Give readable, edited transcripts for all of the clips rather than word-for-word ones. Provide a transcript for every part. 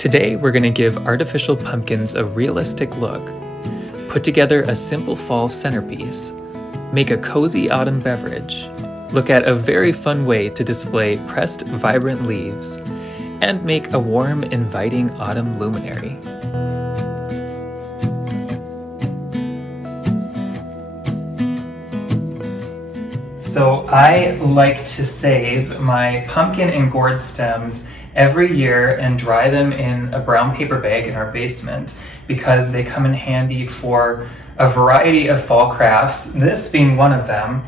Today we're going to give artificial pumpkins a realistic look, put together a simple fall centerpiece, make a cozy autumn beverage, look at a very fun way to display pressed vibrant leaves, and make a warm, inviting autumn luminary. So I like to save my pumpkin and gourd stems every year and dry them in a brown paper bag in our basement because they come in handy for a variety of fall crafts, this being one of them,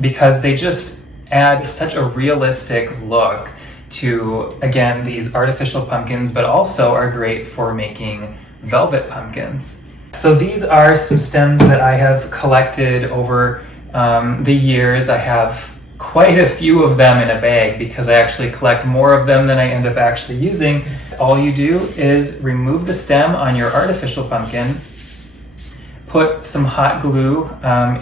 because they just add such a realistic look to, again, these artificial pumpkins, but also are great for making velvet pumpkins. So these are some stems that I have collected over the years. I have quite a few of them in a bag because I actually collect more of them than I end up actually using. All you do is remove the stem on your artificial pumpkin, put some hot glue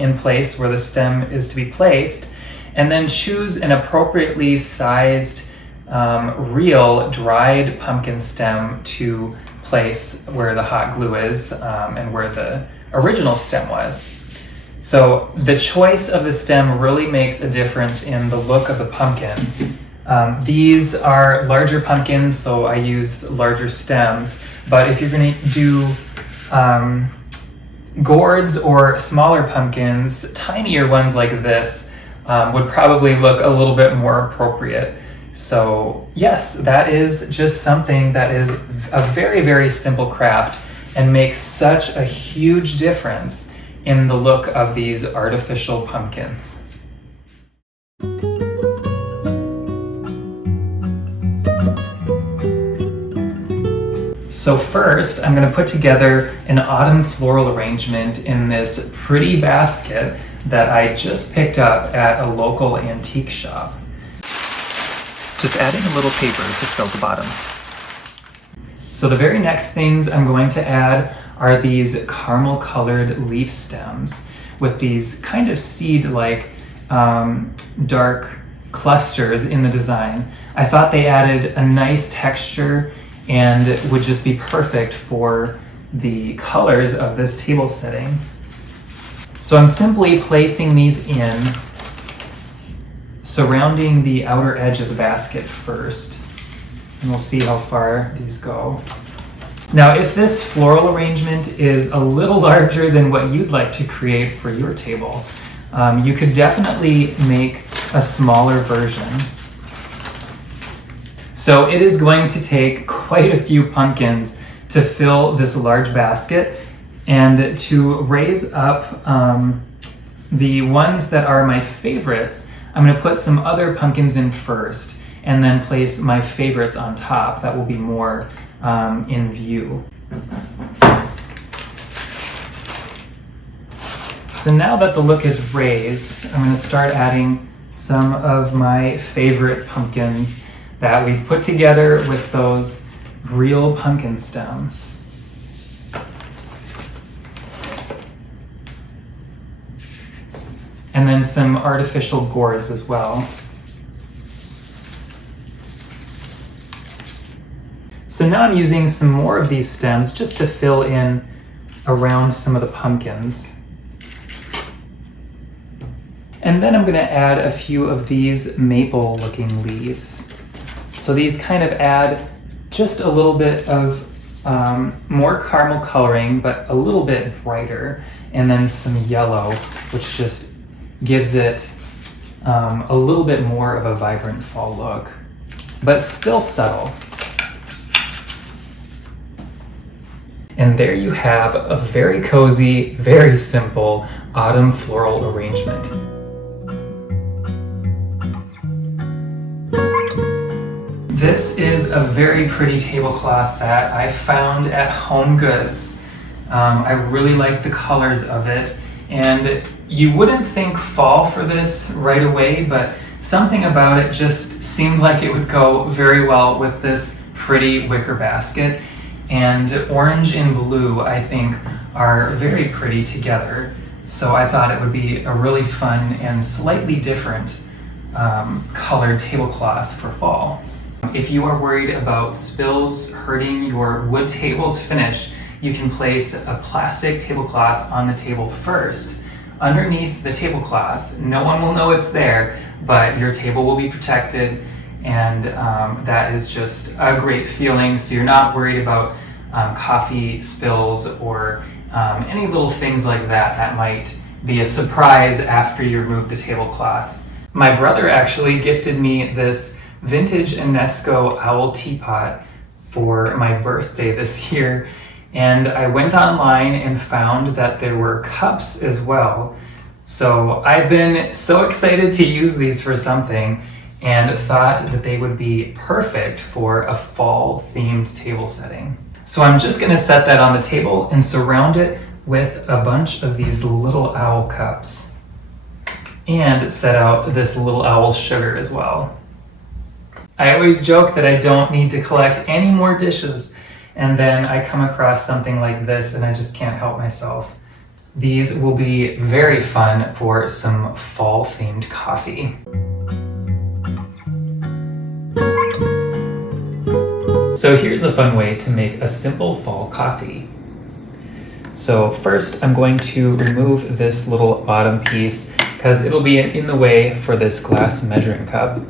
in place where the stem is to be placed, and then choose an appropriately sized real dried pumpkin stem to place where the hot glue is and where the original stem was. So the choice of the stem really makes a difference in the look of the pumpkin. These are larger pumpkins, so I used larger stems, but if you're going to do gourds or smaller pumpkins, tinier ones like this would probably look a little bit more appropriate. So yes, that is just something that is a very, very simple craft and makes such a huge difference in the look of these artificial pumpkins. So first, I'm going to put together an autumn floral arrangement in this pretty basket that I just picked up at a local antique shop. Just adding a little paper to fill the bottom. So the very next things I'm going to add are these caramel colored leaf stems with these kind of seed-like dark clusters in the design. I thought they added a nice texture and would just be perfect for the colors of this table setting. So I'm simply placing these in, surrounding the outer edge of the basket first, and we'll see how far these go. Now, if this floral arrangement is a little larger than what you'd like to create for your table, you could definitely make a smaller version. So it is going to take quite a few pumpkins to fill this large basket, and to raise up the ones that are my favorites, I'm going to put some other pumpkins in first and then place my favorites on top that will be more in view. So now that the look is raised, I'm going to start adding some of my favorite pumpkins that we've put together with those real pumpkin stems. And then some artificial gourds as well. So now I'm using some more of these stems just to fill in around some of the pumpkins. And then I'm going to add a few of these maple looking leaves. So these kind of add just a little bit of more caramel coloring, but a little bit brighter, and then some yellow, which just gives it a little bit more of a vibrant fall look, but still subtle. And there you have a very cozy, very simple autumn floral arrangement. This is a very pretty tablecloth that I found at Home Goods. I really like the colors of it, and you wouldn't think fall for this right away, but something about it just seemed like it would go very well with this pretty wicker basket. And orange and blue, I think, are very pretty together. So I thought it would be a really fun and slightly different colored tablecloth for fall. If you are worried about spills hurting your wood table's finish, you can place a plastic tablecloth on the table first. Underneath the tablecloth, no one will know it's there, but your table will be protected, and that is just a great feeling. So you're not worried about coffee spills or any little things like that that might be a surprise after you remove the tablecloth. My brother actually gifted me this vintage Nespresso owl teapot for my birthday this year, and I went online and found that there were cups as well. So I've been so excited to use these for something and thought that they would be perfect for a fall themed table setting. So I'm just gonna set that on the table and surround it with a bunch of these little owl cups, and set out this little owl sugar as well. I always joke that I don't need to collect any more dishes, and then I come across something like this and I just can't help myself. These will be very fun for some fall themed coffee. So here's a fun way to make a simple fall coffee. So first I'm going to remove this little bottom piece because it'll be in the way for this glass measuring cup.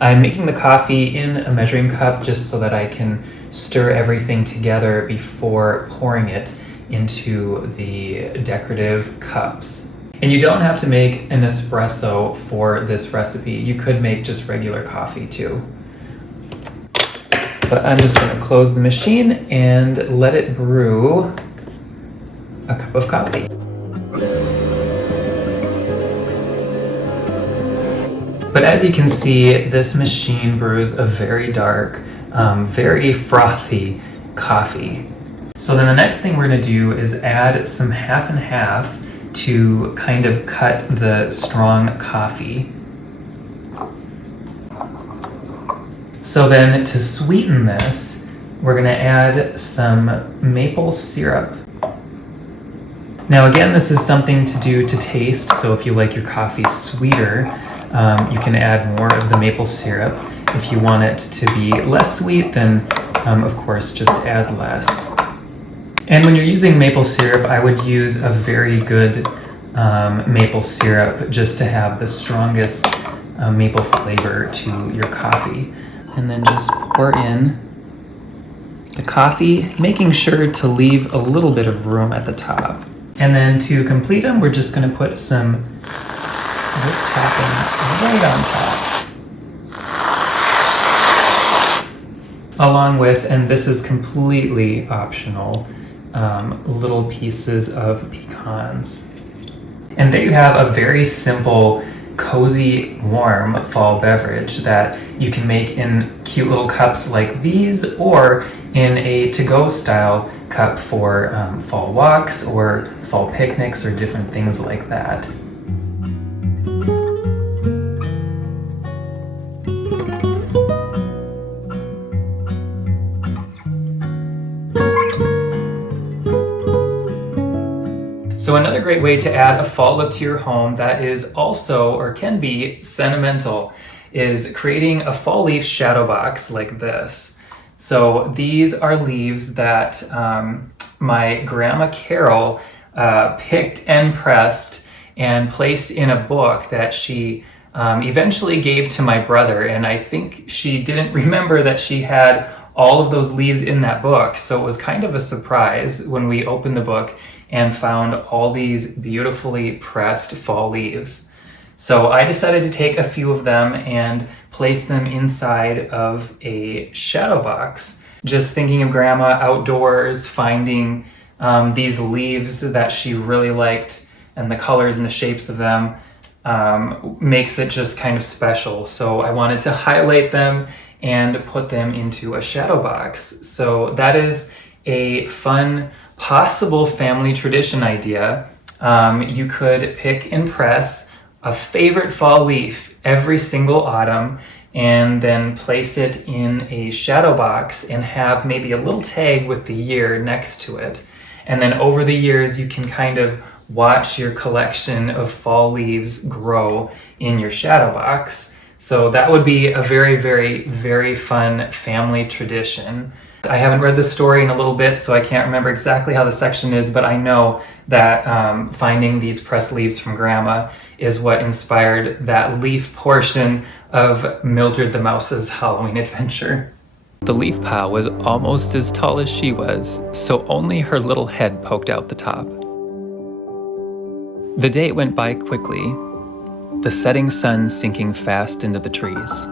I'm making the coffee in a measuring cup just so that I can stir everything together before pouring it into the decorative cups. And you don't have to make an espresso for this recipe. You could make just regular coffee too. But I'm just going to close the machine and let it brew a cup of coffee. But as you can see, this machine brews a very dark, very frothy coffee. So then the next thing we're going to do is add some half and half to kind of cut the strong coffee. So then to sweeten this, we're going to add some maple syrup. Now again, this is something to do to taste, so if you like your coffee sweeter, you can add more of the maple syrup. If you want it to be less sweet, then of course just add less. And when you're using maple syrup, I would use a very good maple syrup just to have the strongest maple flavor to your coffee. And then just pour in the coffee, making sure to leave a little bit of room at the top. And then to complete them, we're just going to put some whip topping right on top. Along with, and this is completely optional, little pieces of pecans. And there you have a very simple, cozy, warm fall beverage that you can make in cute little cups like these, or in a to-go style cup for fall walks or fall picnics or different things like that. So another great way to add a fall look to your home that is also, or can be, sentimental is creating a fall leaf shadow box like this. So these are leaves that my grandma Carol picked and pressed and placed in a book that she eventually gave to my brother, and I think she didn't remember that she had all of those leaves in that book, so it was kind of a surprise when we opened the book and found all these beautifully pressed fall leaves. So I decided to take a few of them and place them inside of a shadow box. Just thinking of Grandma outdoors, finding these leaves that she really liked, and the colors and the shapes of them makes it just kind of special. So I wanted to highlight them and put them into a shadow box. So that is a fun, possible family tradition idea. You could pick and press a favorite fall leaf every single autumn and then place it in a shadow box and have maybe a little tag with the year next to it. And then over the years, you can kind of watch your collection of fall leaves grow in your shadow box. So that would be a very, very, very fun family tradition. I haven't read the story in a little bit, so I can't remember exactly how the section is, but I know that finding these pressed leaves from Grandma is what inspired that leaf portion of Mildred the Mouse's Halloween adventure. The leaf pile was almost as tall as she was, so only her little head poked out the top. The day went by quickly, the setting sun sinking fast into the trees.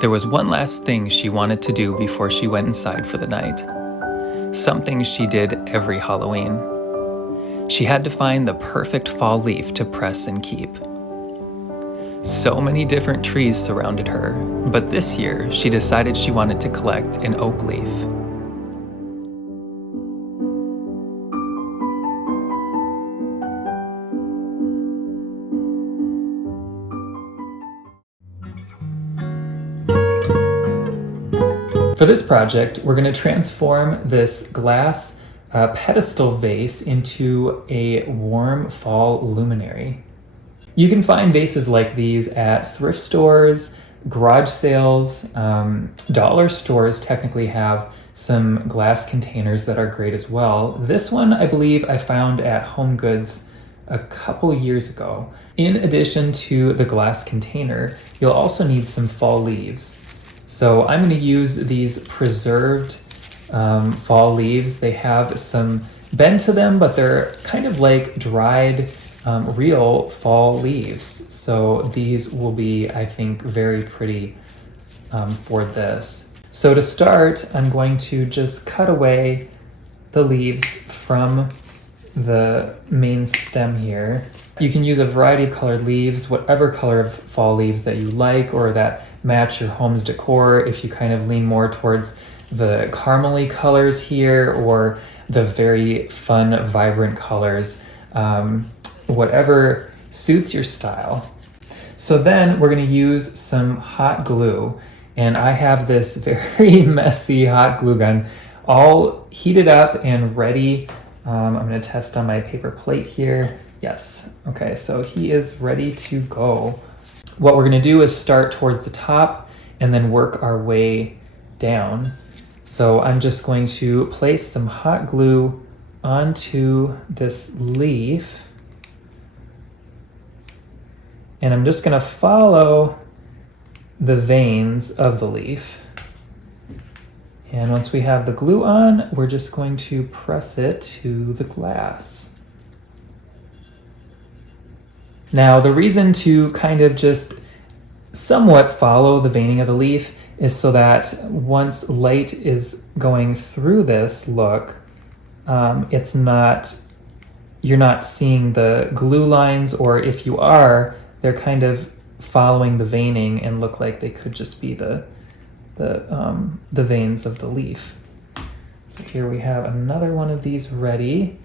There was one last thing she wanted to do before she went inside for the night. Something she did every Halloween. She had to find the perfect fall leaf to press and keep. So many different trees surrounded her, but this year she decided she wanted to collect an oak leaf. For this project, we're going to transform this glass pedestal vase into a warm fall luminary. You can find vases like these at thrift stores, garage sales, dollar stores technically have some glass containers that are great as well. This one, I believe I found at Home Goods a couple years ago. In addition to the glass container, you'll also need some fall leaves. So I'm going to use these preserved fall leaves. They have some bend to them, but they're kind of like dried real fall leaves. So these will be, I think, very pretty for this. So to start, I'm going to just cut away the leaves from the main stem here. You can use a variety of colored leaves, whatever color of fall leaves that you like or that match your home's decor. If you kind of lean more towards the caramely colors here or the very fun, vibrant colors, whatever suits your style. So then we're going to use some hot glue, and I have this very messy hot glue gun all heated up and ready. I'm going to test on my paper plate here. Yes. Okay, so he is ready to go. What we're going to do is start towards the top and then work our way down. So I'm just going to place some hot glue onto this leaf. And I'm just going to follow the veins of the leaf. And once we have the glue on, we're just going to press it to the glass. Now, the reason to kind of just somewhat follow the veining of the leaf is so that once light is going through this look, you're not seeing the glue lines, or if you are, they're kind of following the veining and look like they could just be the veins of the leaf. So here we have another one of these ready.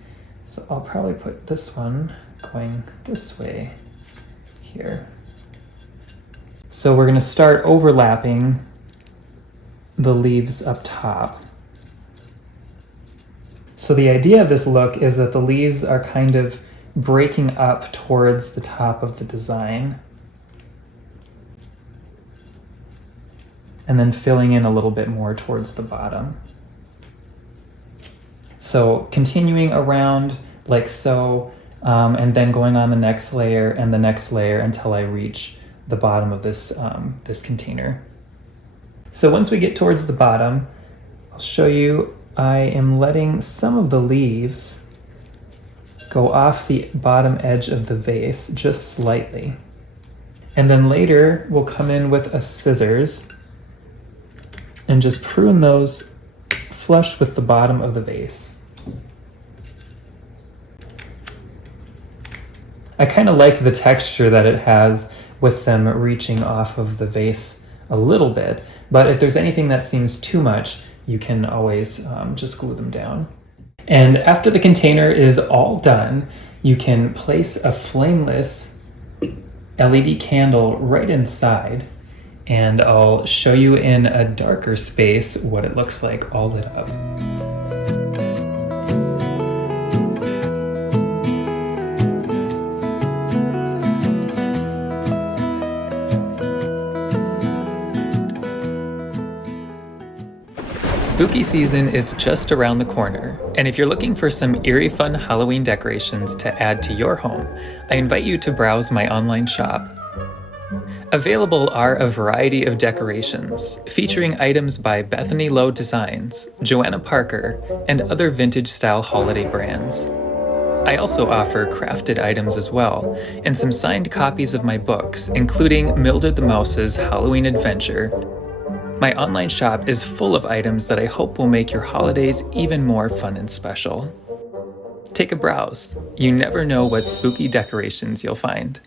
So I'll probably put this one going this way here. So we're going to start overlapping the leaves up top. So the idea of this look is that the leaves are kind of breaking up towards the top of the design and then filling in a little bit more towards the bottom. So continuing around like so, and then going on the next layer and the next layer until I reach the bottom of this, this container. So once we get towards the bottom, I'll show you, I am letting some of the leaves go off the bottom edge of the vase just slightly. And then later we'll come in with a scissors and just prune those flush with the bottom of the vase. I kind of like the texture that it has with them reaching off of the vase a little bit, but if there's anything that seems too much, you can always just glue them down. And after the container is all done, you can place a flameless LED candle right inside, and I'll show you in a darker space what it looks like all lit up. Spooky season is just around the corner, and if you're looking for some eerie fun Halloween decorations to add to your home, I invite you to browse my online shop. Available are a variety of decorations, featuring items by Bethany Lowe Designs, Joanna Parker, and other vintage-style holiday brands. I also offer crafted items as well, and some signed copies of my books, including Mildred the Mouse's Halloween Adventure. My online shop is full of items that I hope will make your holidays even more fun and special. Take a browse. You never know what spooky decorations you'll find.